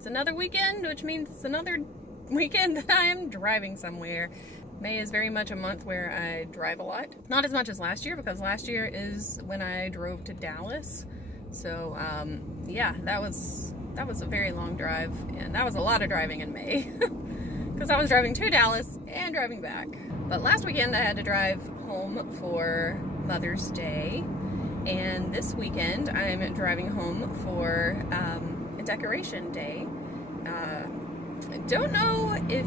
It's another weekend, which means it's another weekend that I am driving somewhere. May is very much a month where I drive a lot. Not as much as last year, because last year is when I drove to Dallas. So yeah, that was a very long drive, and that was a lot of driving in May. Because I was driving to Dallas and driving back. But last weekend I had to drive home for Mother's Day, and this weekend I'm driving home for Decoration Day. I don't know if,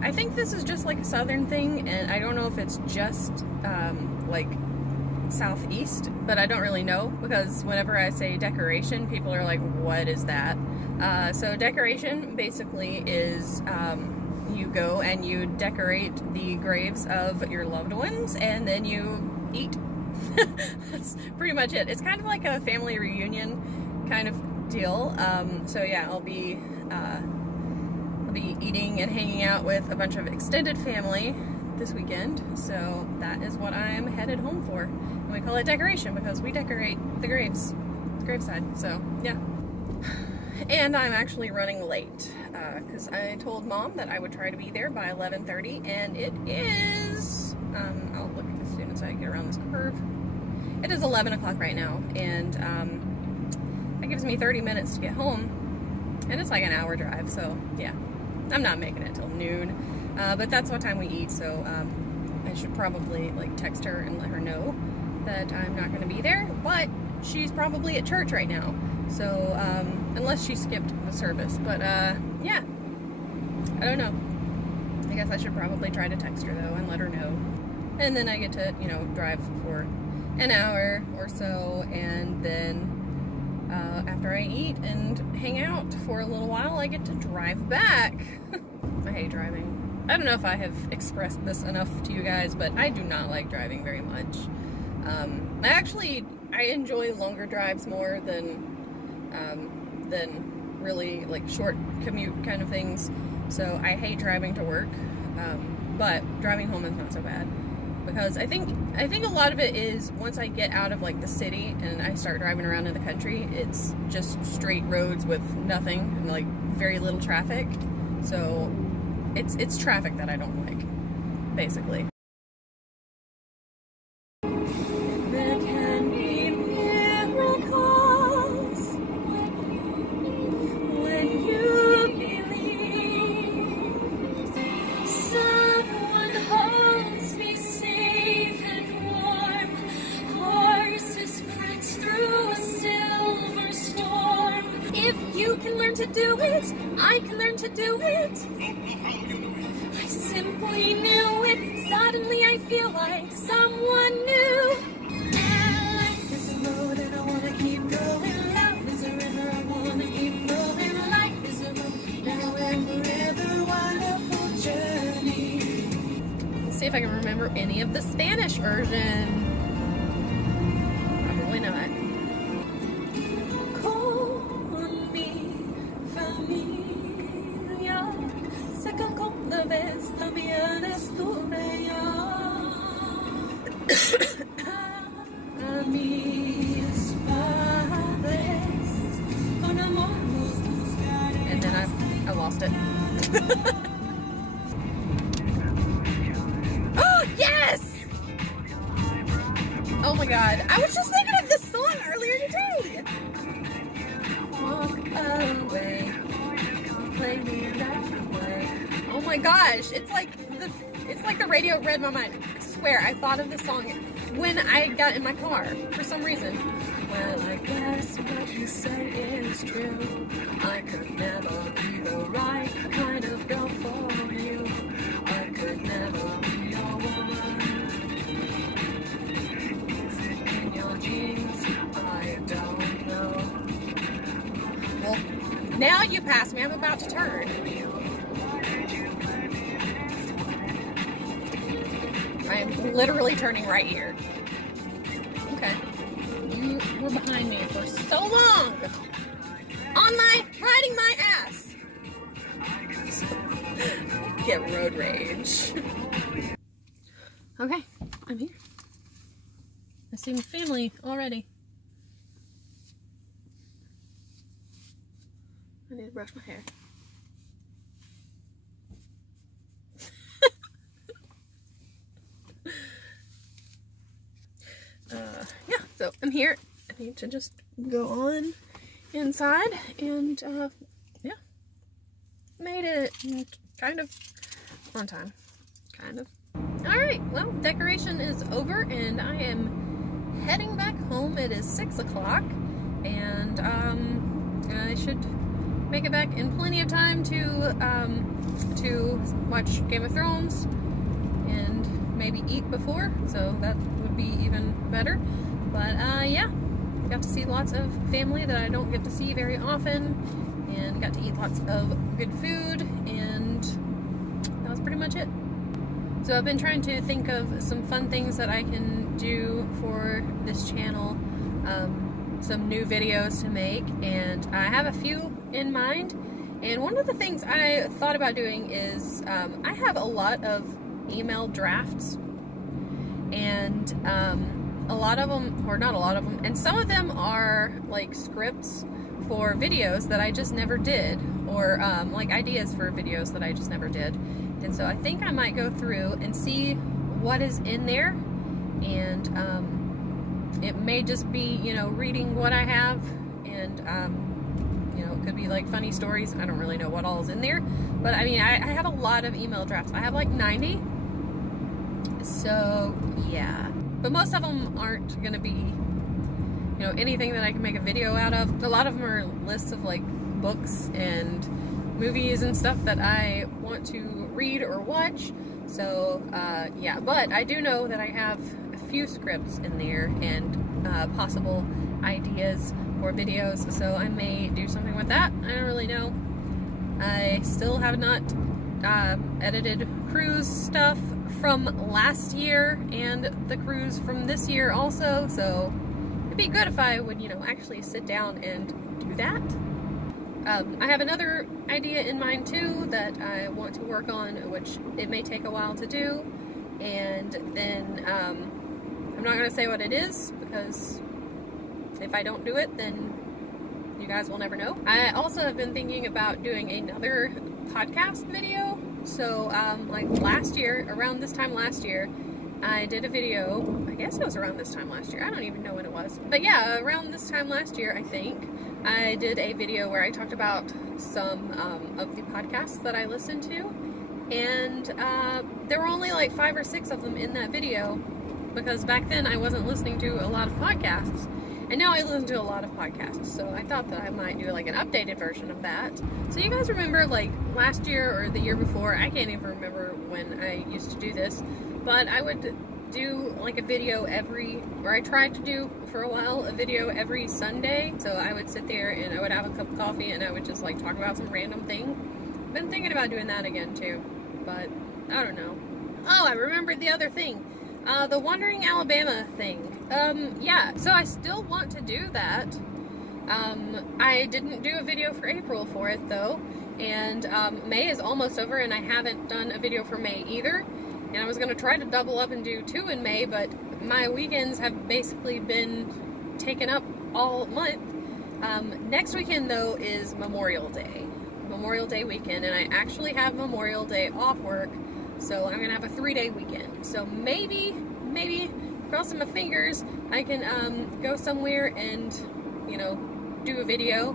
I think this is just like a southern thing, and I don't know if it's just like southeast, but I don't really know, because whenever I say decoration, people are like, what is that? So decoration basically is you go and you decorate the graves of your loved ones, and then you eat. That's pretty much it. It's kind of like a family reunion kind of deal. So yeah, I'll be eating and hanging out with a bunch of extended family this weekend. So that is what I'm headed home for. And we call it decoration because we decorate the graves, the graveside. So yeah. And I'm actually running late because I told Mom that I would try to be there by 11:30, and it is, I'll look as soon as I get around this curve. It is 11 o'clock right now, and that gives me 30 minutes to get home, and it's like an hour drive, so yeah, I'm not making it till noon, but that's what time we eat, so I should probably like text her and let her know that I'm not going to be there, but she's probably at church right now, so unless she skipped the service, but yeah, I don't know. I guess I should probably try to text her though and let her know, and then I get to, you know, drive for an hour or so, and then after I eat and hang out for a little while, I get to drive back. I hate driving. I don't know if I have expressed this enough to you guys, but I do not like driving very much. I enjoy longer drives more than really like short commute kind of things. So I hate driving to work, but driving home is not so bad. Because I think a lot of it is once I get out of like the city and I start driving around in the country, it's just straight roads with nothing and like very little traffic. So it's traffic that I don't like, basically. There can be miracles when you believe. Someone holds me safe and warm. Horses prance through a silver storm. If you can learn to do it, I can learn to do it. I simply knew it. Suddenly I feel like someone new. Life is a road and I wanna keep going. Love is a river, I wanna keep flowing. Life is a road, now and forever, wonderful journey. Let's see if I can remember any of the Spanish version. Probably not. Con mi familia, sé que alguna vez también estuve yo. A mis padres con amor nos buscaré. And then I lost it. Oh, yes! Oh my god. I was just thinking of this song earlier today. Walk away, play me that way. Oh my gosh, it's like the radio read my mind. I swear, I thought of this song when I got in my car for some reason. Well, I guess what you say is true. I could never be the right kind of girl for you. I could never be your woman. In your jeans, I don't know. Well, now you passed me. I'm about to turn. I am literally turning right here. Okay. You were behind me for so long. Riding my ass. Get road rage. Okay, I'm here. I see my family already. I need need to brush my hair. Yeah, so I'm here. I need to just go on inside and yeah, made it kind of on time, kind of. All right, well, decoration is over and I am heading back home. It is 6 o'clock and I should make it back in plenty of time to watch Game of Thrones and maybe eat before, so that would be even better. But yeah, got to see lots of family that I don't get to see very often, and got to eat lots of good food, and that was pretty much it. So I've been trying to think of some fun things that I can do for this channel, some new videos to make, and I have a few in mind. And one of the things I thought about doing is I have a lot of email drafts, and a lot of them, or not a lot of them, and some of them are like scripts for videos that I just never did, or like ideas for videos that I just never did. And so I think I might go through and see what is in there, and it may just be, you know, reading what I have, and you know, it could be like funny stories. I don't really know what all is in there, but I mean, I have a lot of email drafts. I have like 90, so yeah. But most of them aren't gonna be, you know, anything that I can make a video out of. A lot of them are lists of like books and movies and stuff that I want to read or watch. So yeah, but I do know that I have a few scripts in there and possible ideas for videos, so I may do something with that. I don't really know. I still have not edited cruise stuff from last year and the cruise from this year also, so it'd be good if I would, you know, actually sit down and do that. I have another idea in mind too that I want to work on, which it may take a while to do, and then I'm not going to say what it is, because if I don't do it, then you guys will never know. I also have been thinking about doing another podcast video. So like last year, around this time last year, I did a video, I guess it was around this time last year, I don't even know when it was, but yeah, around this time last year, I think, I did a video where I talked about some of the podcasts that I listened to, and there were only like 5 or 6 of them in that video, because back then I wasn't listening to a lot of podcasts, and now I listen to a lot of podcasts, so I thought that I might do like an updated version of that. So you guys remember like last year or the year before, I can't even remember when I used to do this, but I would do like a video or I tried to do for a while, a video every Sunday. So I would sit there and I would have a cup of coffee and I would just like talk about some random thing. Been thinking about doing that again too, but I don't know. Oh, I remembered the other thing. The Wandering Alabama thing. Yeah, so I still want to do that. I didn't do a video for April for it though, and May is almost over and I haven't done a video for May either. And I was going to try to double up and do 2 in May, but my weekends have basically been taken up all month. Next weekend though is Memorial Day weekend, and I actually have Memorial Day off work, so I'm gonna have a 3-day weekend. So maybe crossing my fingers, I can go somewhere and, you know, do a video.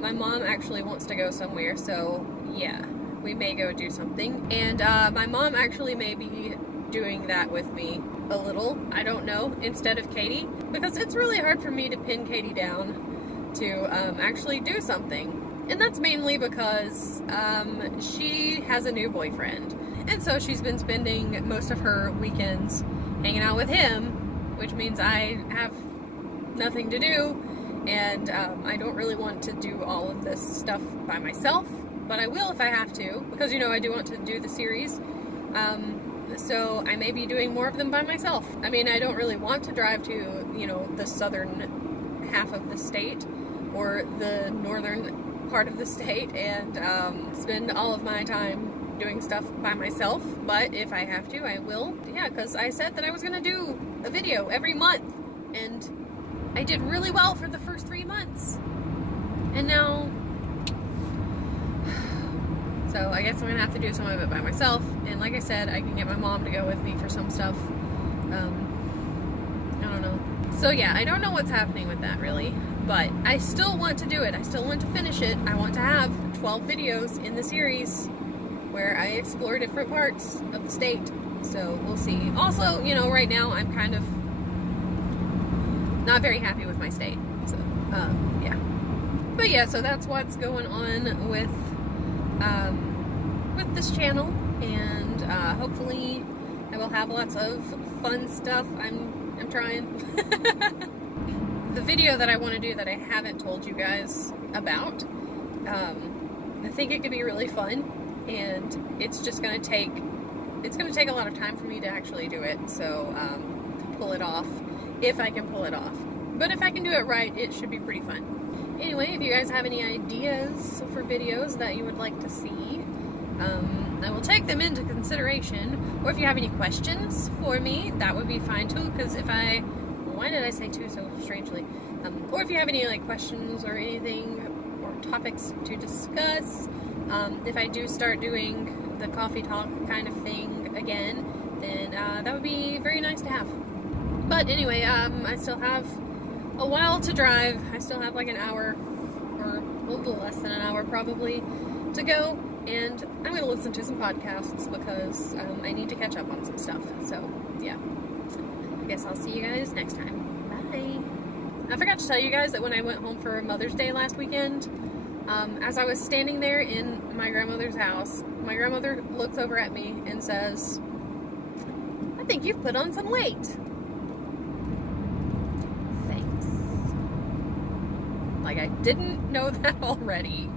My mom actually wants to go somewhere, so yeah, we may go do something. And my mom actually may be doing that with me a little, I don't know, instead of Katie, because it's really hard for me to pin Katie down to actually do something. And that's mainly because she has a new boyfriend, and so she's been spending most of her weekends hanging out with him, which means I have nothing to do, and I don't really want to do all of this stuff by myself, but I will if I have to, because, you know, I do want to do the series, so I may be doing more of them by myself. I mean, I don't really want to drive to, you know, the southern half of the state, or the northern part of the state, and spend all of my time doing stuff by myself, but if I have to, I will. Yeah, because I said that I was gonna do a video every month, and I did really well for the first 3 months, and now So I guess I'm gonna have to do some of it by myself. And like I said, I can get my mom to go with me for some stuff. I don't know. So yeah, I don't know what's happening with that really, but I still want to do it. I still want to finish it. I want to have 12 videos in the series where I explore different parts of the state. So we'll see. Also, you know, right now I'm kind of not very happy with my state. So, yeah. But yeah, so that's what's going on with this channel, and hopefully I will have lots of fun stuff. I'm trying. The video that I want to do that I haven't told you guys about, I think it could be really fun, and it's just gonna take a lot of time for me to actually do it, so to pull it off, if I can pull it off. But if I can do it right, it should be pretty fun. Anyway, if you guys have any ideas for videos that you would like to see, I will take them into consideration. Or if you have any questions for me, that would be fine too, because why did I say two so strangely? Or if you have any like questions or anything, or topics to discuss, if I do start doing the coffee talk kind of thing again, then that would be very nice to have. But anyway, I still have a while to drive. I still have like an hour, or a little less than an hour probably, to go, and I'm going to listen to some podcasts because I need to catch up on some stuff. So yeah, I guess I'll see you guys next time. Bye. I forgot to tell you guys that when I went home for Mother's Day last weekend, as I was standing there in my grandmother's house, my grandmother looks over at me and says, "I think you've put on some weight." Thanks. Like I didn't know that already.